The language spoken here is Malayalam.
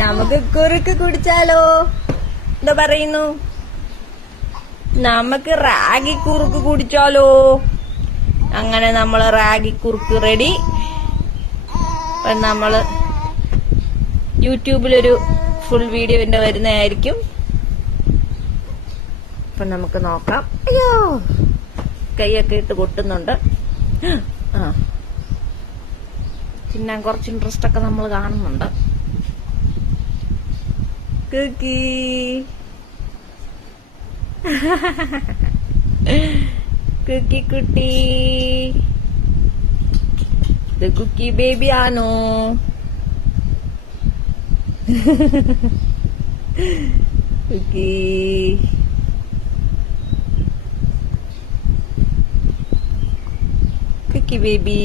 നമുക്ക് കുറുക്ക് കുടിച്ചാലോ? എന്താ പറയുന്നു? നമുക്ക് റാഗി കുറുക്ക് കുടിച്ചാലോ? അങ്ങനെ നമ്മള് റാഗി കുറുക്ക് റെഡി. അപ്പൊ നമ്മള് യൂട്യൂബിലൊരു ഫുൾ വീഡിയോന്റെ വരുന്നതായിരിക്കും. അപ്പൊ നമുക്ക് നോക്കാം. അയ്യോ, കൈയൊക്കെ ഇട്ട് പൊട്ടുന്നുണ്ട്. തിന്നാൻ കുറച്ച് ഇൻട്രസ്റ്റ് ഒക്കെ നമ്മൾ കാണുന്നുണ്ട്. കുക്കി കുക്കി കുട്ടി, ഇത് കുക്കി ബേബി ആണോ? കുക്കി കുക്കി ബേബി.